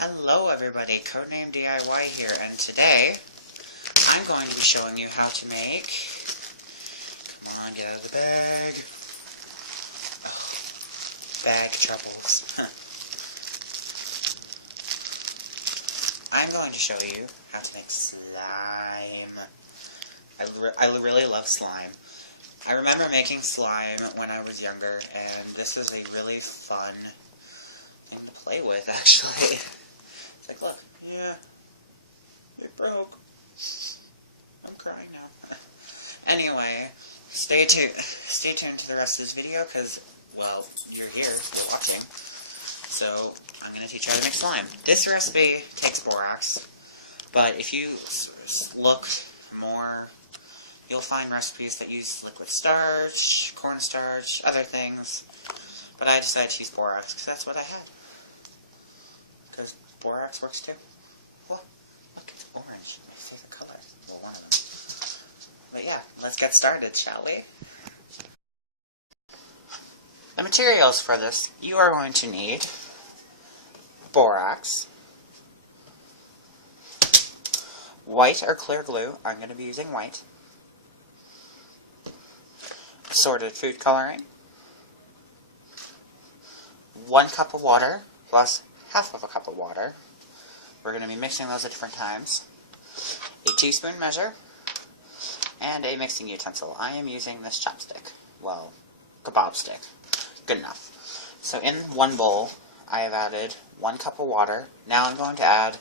Hello everybody, codename d.i.y here, and today I'm going to be showing you how to make, come on, get out of the bag, bag troubles. I'm going to show you how to make slime. I really love slime. I remember making slime when I was younger, and this is a really fun thing to play with, actually. It's like, look, yeah, it broke. I'm crying now. Anyway, stay tuned to the rest of this video, because, well, you're here, you're watching. So, I'm going to teach you how to make slime. This recipe takes borax, but if you look more, you'll find recipes that use liquid starch, cornstarch, other things. But I decided to use borax, because that's what I had. Because borax works too. Well, look, it's orange. My favorite color. Well, one of them. But yeah, let's get started, shall we? The materials for this, you are going to need borax, white or clear glue. I'm going to be using white. Assorted food coloring, 1 cup of water plus half of a cup of water. We're going to be mixing those at different times. A teaspoon measure, and a mixing utensil. I am using this chopstick. Well, kebab stick. Good enough. So in one bowl, I have added 1 cup of water. Now I'm going to add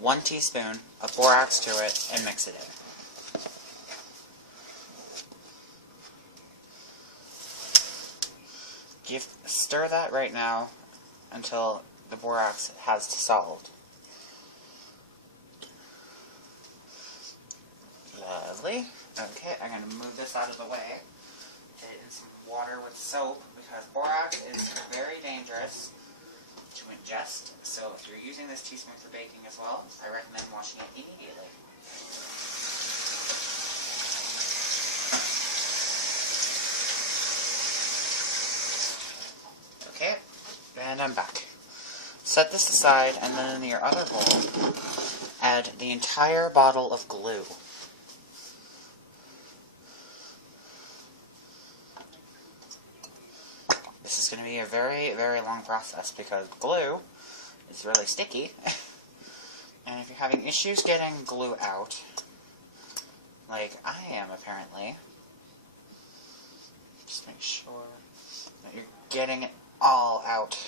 1 teaspoon of borax to it and mix it in. Stir that right now until the borax has dissolved. Lovely. Okay, I'm going to move this out of the way. Get it in some water with soap, because borax is very dangerous to ingest. So if you're using this teaspoon for baking as well, I recommend washing it immediately. Okay, and I'm back. Set this aside, and then in your other bowl, add the entire bottle of glue. This is going to be a very, very long process, because glue is really sticky. And if you're having issues getting glue out, like I am apparently, just make sure that you're getting it all out.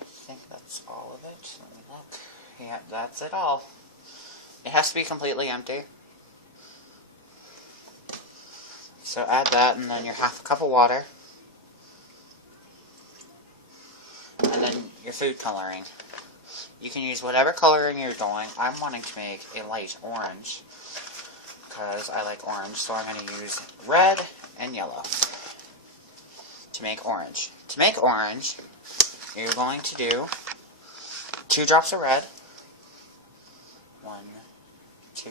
I think that's all of it. Let me look. Yeah, that's it all. It has to be completely empty. So add that, and then your half a cup of water. And then your food coloring. You can use whatever coloring you're doing. I'm wanting to make a light orange, because I like orange, so I'm going to use red and yellow to make orange. To make orange, you're going to do 2 drops of red, 1, 2,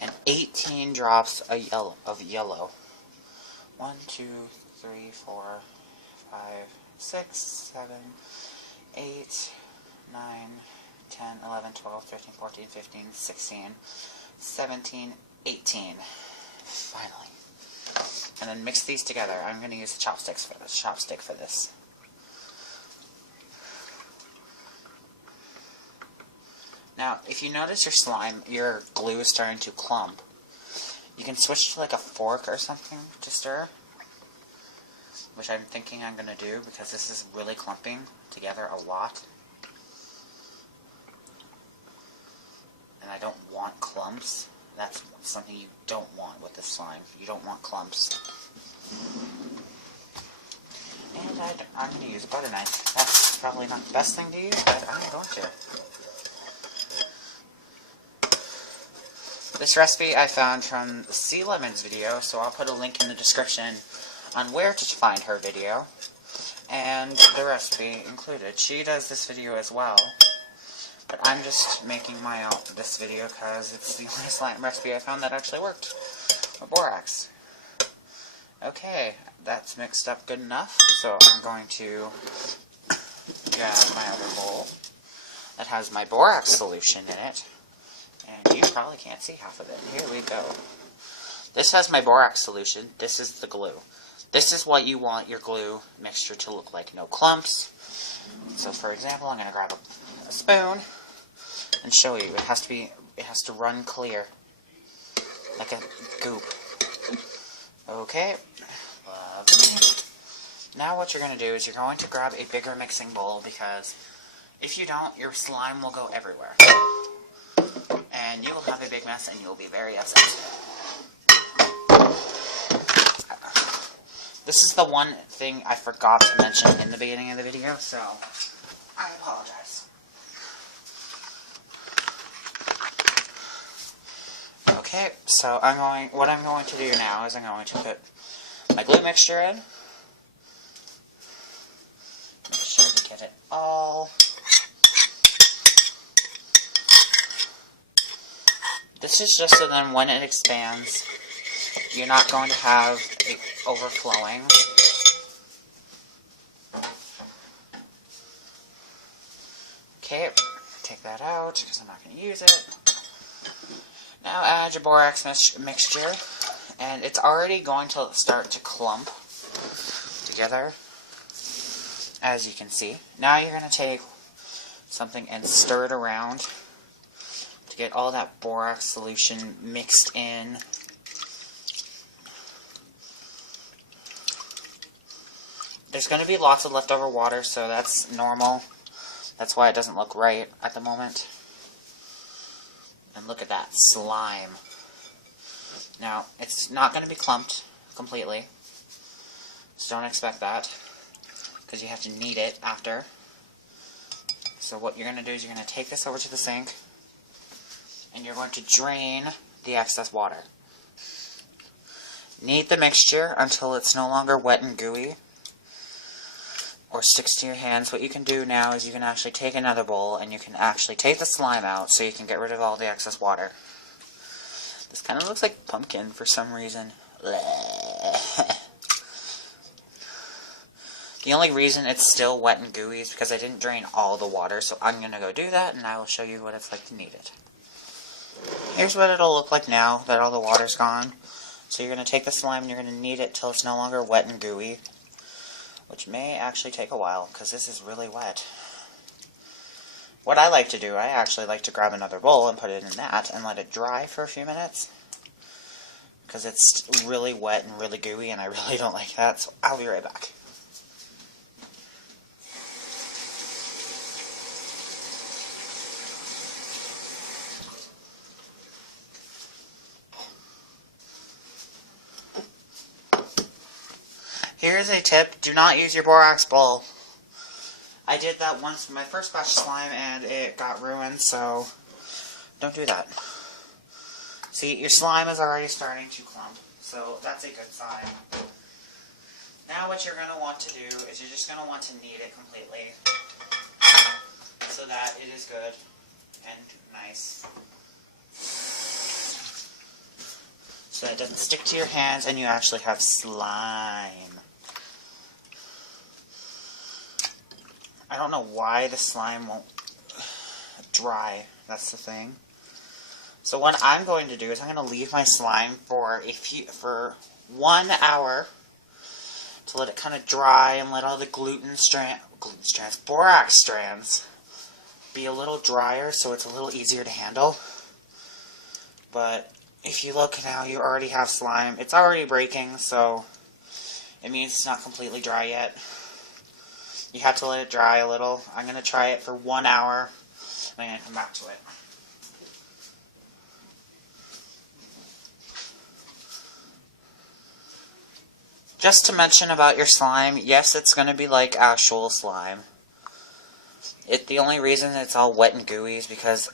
and 18 drops of yellow. 1, 2, 3, 4, 5, 6, 7, 8, 9, 10, 11, 12, 13, 14, 15, 16, 17, 18. Finally. And then mix these together. I'm going to use the chopstick for this. Now, if you notice your glue is starting to clump, you can switch to like a fork or something to stir, which I'm thinking I'm going to do, because this is really clumping together a lot. And I don't want clumps. That's something you don't want with this slime. You don't want clumps. And I'm going to use a butter knife. That's probably not the best thing to use, but I'm going to. This recipe I found from C Lemon's video, so I'll put a link in the description on where to find her video, and the recipe included. She does this video as well, but I'm just making this video because it's the only slime recipe I found that actually worked with borax. Okay, that's mixed up good enough, so I'm going to grab my other bowl that has my borax solution in it, and you probably can't see half of it. Here we go. This has my borax solution. This is the glue. This is what you want your glue mixture to look like. No clumps. So for example, I'm going to grab a spoon and show you. It has to run clear. Like a goop. Okay. Lovely. Now what you're going to do is you're going to grab a bigger mixing bowl, because if you don't, your slime will go everywhere. And you will have a big mess and you will be very upset. This is the one thing I forgot to mention in the beginning of the video, so I apologize. Okay, so what I'm going to do now is I'm going to put my glue mixture in. Make sure to get it all. This is just so then when it expands, you're not going to have it overflowing. Okay, take that out because I'm not going to use it. Now add your borax mixture, and it's already going to start to clump together, as you can see. Now you're going to take something and stir it around to get all that borax solution mixed in. There's going to be lots of leftover water, so that's normal. That's why it doesn't look right at the moment. And look at that slime. Now, it's not going to be clumped completely, so don't expect that, because you have to knead it after. So what you're going to do is you're going to take this over to the sink, and you're going to drain the excess water. Knead the mixture until it's no longer wet and gooey, or sticks to your hands. What you can do now is you can actually take another bowl and you can actually take the slime out so you can get rid of all the excess water. This kind of looks like pumpkin for some reason. The only reason it's still wet and gooey is because I didn't drain all the water, so I'm going to go do that and I will show you what it's like to knead it. Here's what it'll look like now that all the water's gone. So you're going to take the slime and you're going to knead it till it's no longer wet and gooey, which may actually take a while, because this is really wet. What I like to do, I actually like to grab another bowl and put it in that and let it dry for a few minutes, because it's really wet and really gooey, and I really don't like that, so I'll be right back. Here's a tip: do not use your borax bowl. I did that once for my first batch of slime and it got ruined, so don't do that. See, your slime is already starting to clump, so that's a good sign. Now what you're going to want to do is you're just going to want to knead it completely so that it is good and nice. So that it doesn't stick to your hands and you actually have slime. I don't know why the slime won't dry. That's the thing. So what I'm going to do is I'm going to leave my slime for 1 hour to let it kind of dry and let all the borax strands be a little drier, so it's a little easier to handle. But if you look now, you already have slime. It's already breaking, so it means it's not completely dry yet. You have to let it dry a little. I'm going to try it for 1 hour, and I'm going to come back to it. Just to mention about your slime, yes, it's going to be like actual slime. The only reason it's all wet and gooey is because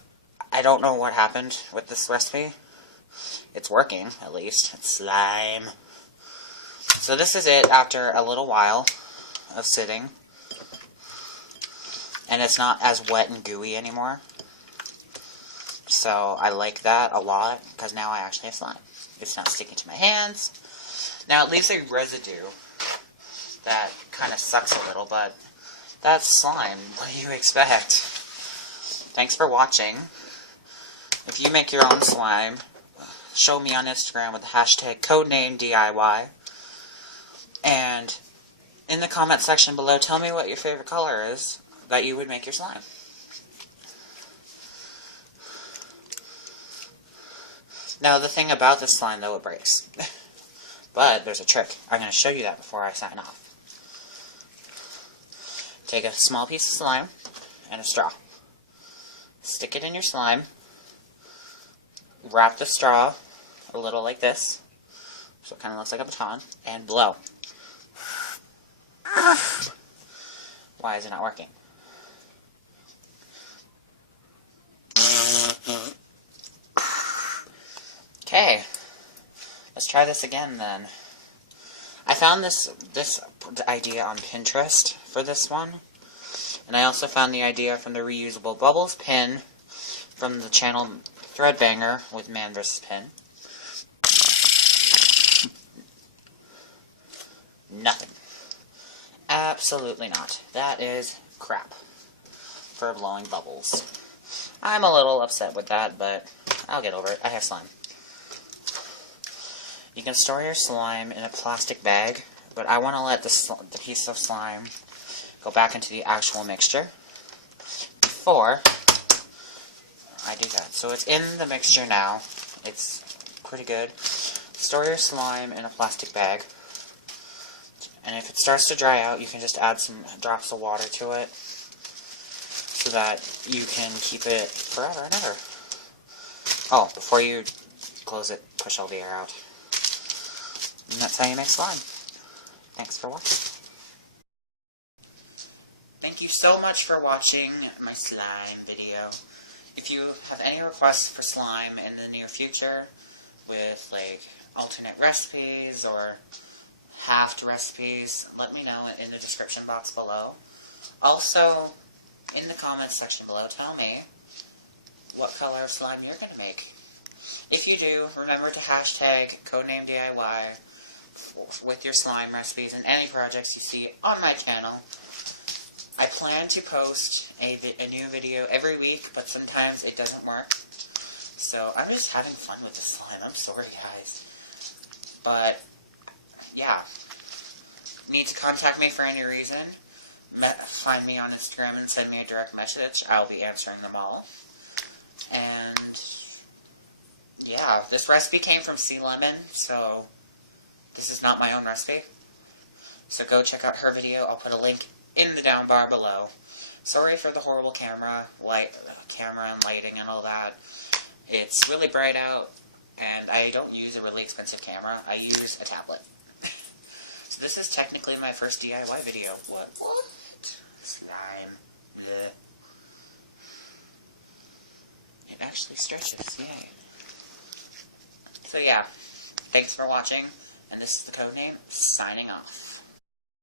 I don't know what happened with this recipe. It's working, at least. It's slime. So this is it after a little while of sitting. And it's not as wet and gooey anymore. So I like that a lot, because now I actually have slime. It's not sticking to my hands. Now it leaves a residue that kind of sucks a little, but that's slime. What do you expect? Thanks for watching. If you make your own slime, show me on Instagram with the hashtag codename d.i.y. And in the comment section below, tell me what your favorite color is that you would make your slime. Now, the thing about this slime, though, it breaks. But there's a trick. I'm going to show you that before I sign off. Take a small piece of slime and a straw. Stick it in your slime. Wrap the straw a little like this, so it kind of looks like a baton, and blow. Why is it not working? Okay, let's try this again then. I found this idea on Pinterest for this one, and I also found the idea from the reusable bubbles pin from the channel Threadbanger with Man vs. Pin. Nothing. Absolutely not. That is crap for blowing bubbles. I'm a little upset with that, but I'll get over it. I have slime. You can store your slime in a plastic bag, but I want to let the piece of slime go back into the actual mixture before I do that. So it's in the mixture now. It's pretty good. Store your slime in a plastic bag, and if it starts to dry out, you can just add some drops of water to it so that you can keep it forever and ever. Oh, before you close it, push all the air out. And that's how you make slime. Thanks for watching. Thank you so much for watching my slime video. If you have any requests for slime in the near future with like alternate recipes or halved recipes, let me know in the description box below. Also, in the comments section below, tell me what color of slime you're going to make. If you do, remember to hashtag codename d.i.y with your slime recipes and any projects you see on my channel. I plan to post a new video every week, but sometimes it doesn't work. So I'm just having fun with this slime. I'm sorry, guys. But, yeah. Need to contact me for any reason. Find me on Instagram and send me a direct message. I'll be answering them all. And, yeah, this recipe came from Sea Lemon, so this is not my own recipe. So go check out her video. I'll put a link in the down bar below. Sorry for the horrible camera and lighting and all that. It's really bright out, and I don't use a really expensive camera. I use a tablet. So this is technically my first DIY video. What? Slime. Blech. It actually stretches, yay. So yeah, thanks for watching, and this is the codename, signing off.